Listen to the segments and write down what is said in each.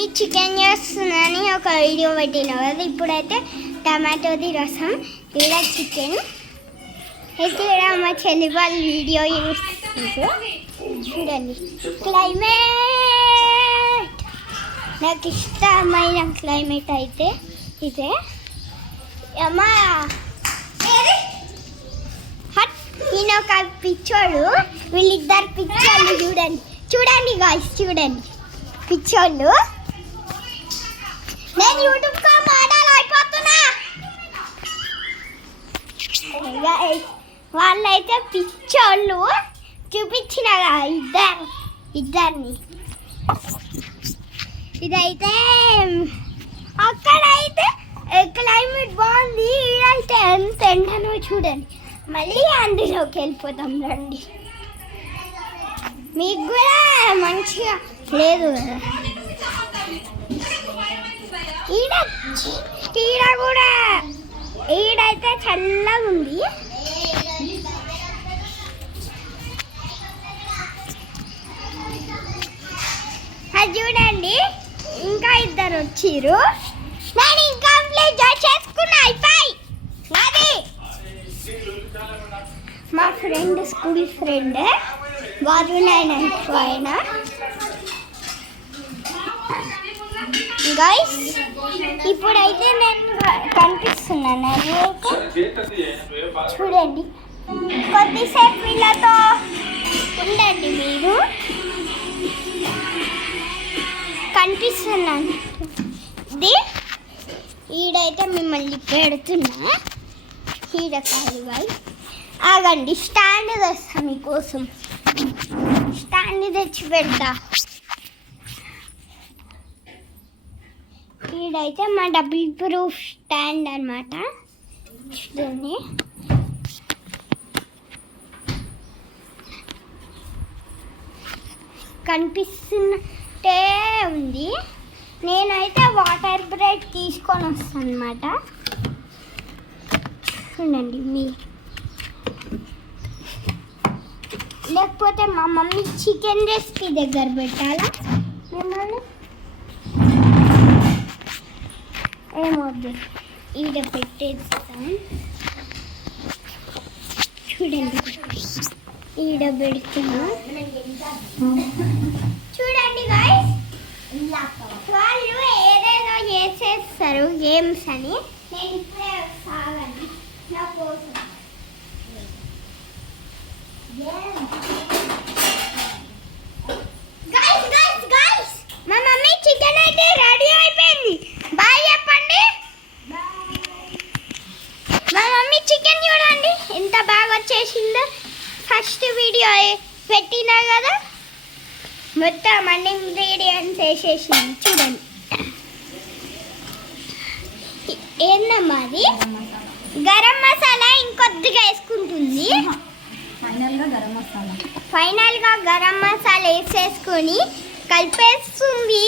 Mummy chicken చేస్తుందని ఒక video పెట్టిన కదా. ఇప్పుడైతే టమాటోది రసం, ఇలా చికెన్ అయితే మా చెల్లి వాళ్ళ వీడియో చూస్తుంది. చూడండి క్లైమేట్, నాకు ఇష్టమైన క్లైమేట్ అయితే ఇదే. అమ్మా ఈయన ఒక పిచ్చోడు, వీళ్ళిద్దరు పిచ్చోళ్ళు. చూడండి చూడండి గాయ్స్, చూడండి పిచ్చోళ్ళు. నేను యూట్యూబ్లో మోడల్ అయిపోతున్నా. వాళ్ళైతే పిచ్చోళ్ళు చూపించిన ఇద్దరిని. ఇదైతే అక్కడైతే క్లైమేట్ బాగుంది, ఇదైతే ఎంత ఎండనో చూడండి. మళ్ళీ అందులోకి వెళ్ళిపోతాం రండి. మీకు కూడా మంచిగా లేదు కదా. ఈడ కూడా ఈడైతే చల్లగా ఉంది. అది చూడండి, ఇంకా ఇద్దరు వచ్చిర్రు. నేను ఇంకా చేసుకున్నా, అయిపోయి అది మా ఫ్రెండ్, స్కూల్ ఫ్రెండ్ వారు. నేను అయిపోయినా గైస్. ఇప్పుడైతే నేను కనిపిస్తున్నాను చూడండి. కొద్దిసేపు వీళ్ళతో ఉండండి, మీరు కనిపిస్తున్నాను. ఈడైతే మిమ్మల్ని పెడుతున్నా. ఈడ కాదు గైస్, ఆగండి, స్టాండ్ తెస్తా మీకోసం. స్టాండ్ తెచ్చి పెడతా. ఈడైతే మా డబుల్ ప్రూఫ్ స్టాండ్ అన్నమాట. చూడండి కనిపిస్తున్నట్టే ఉంది. నేనైతే వాటర్ బ్రేక్ తీసుకొని వస్తాను అన్నమాట. చూడండి మీ, లేకపోతే మా మమ్మీ చికెన్ రెసిపీ దగ్గర పెట్టాలా మిమ్మల్ని? ఏమొద్దు, ఈడ పెట్టేస్తాం. చూడండి ఈడ పెడుతున్నా. చూడండి గాయ్స్, వాళ్ళు ఏదేదో చేసేస్తారు గేమ్స్ అని. నేను ఇప్పుడే సాగండి నా కోసం. గైస్ మా మమ్మీ చికెన్ అయితే రెడీ అయిపోయింది. బాయ్ చెప్పండి. మా మమ్మీ చికెన్ చూడండి ఎంత బాగా వచ్చేసిందో. ఫస్ట్ వీడియో పెట్టినా కదా, మొత్తం అన్ని ఇంగ్రీడియంట్స్ వేసేసింది. చూడండి ఏందమ్మా అది? గరం మసాలా ఇంకొద్దిగా వేసుకుంటుంది. ఫైనల్గా గరం మసాలా వేసేసుకొని కలిపేస్తుంది.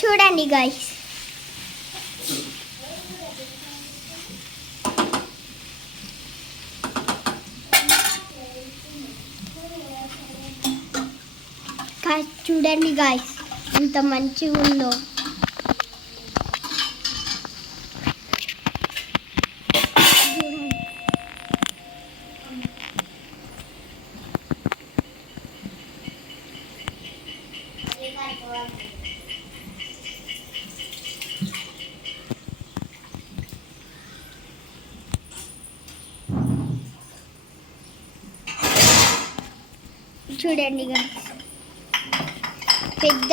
చూడండి గాయ్స్, చూడండి గాయ్స్ ఎంత మంచిగా ఉందో. చూడండి గాయ్స్, పెద్ద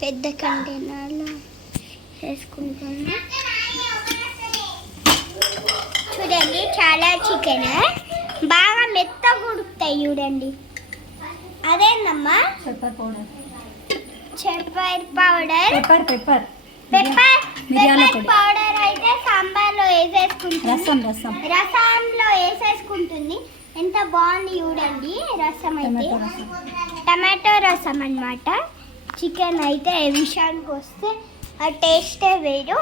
పెద్ద కంటైనర్లో వేసుకుంటున్నా. చూడండి చాలా చికెన్ బాగా మెత్తగా ఉడుకుతాయి. చూడండి అదేందమ్మా? పెప్పర్ పౌడర్, పెప్పర్ పౌడర్ అయితే సాంబార్లో వేసేసుకుంటుంది, రసంలో వేసేసుకుంటుంది. ఎంత బాగుంది చూడండి. రసం అయితే టమాటో రసం అన్నమాట. చికెన్ అయితే విషయానికి వస్తే ఆ టేస్టే వేరు.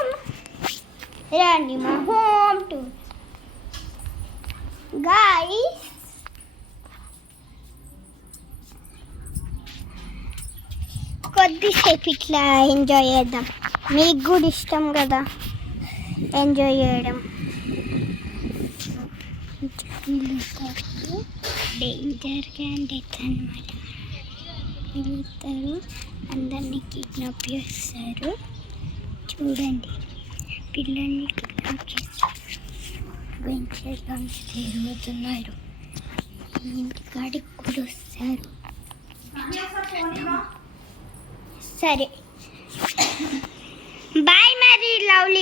రండి మా హోమ్ టూర్ గాయ్స్. కొద్దిసేపు ఇట్లా ఎంజాయ్ చేద్దాం. మీకు కూడా ఇష్టం కదా ఎంజాయ్ చేయడం. డేంజర్గా అంటే ఎట్లా అనమాట, వెళ్తారు అందరినీ కిడ్నాప్ చేస్తారు. చూడండి పిల్లల్ని కిడ్నాప్ చేస్తారు. వెంచర్లోంచి తిరుగుతున్నారు. ఇంటికాడికి కూడా వస్తారు. సరే బాయ్ మరి లవ్లీ.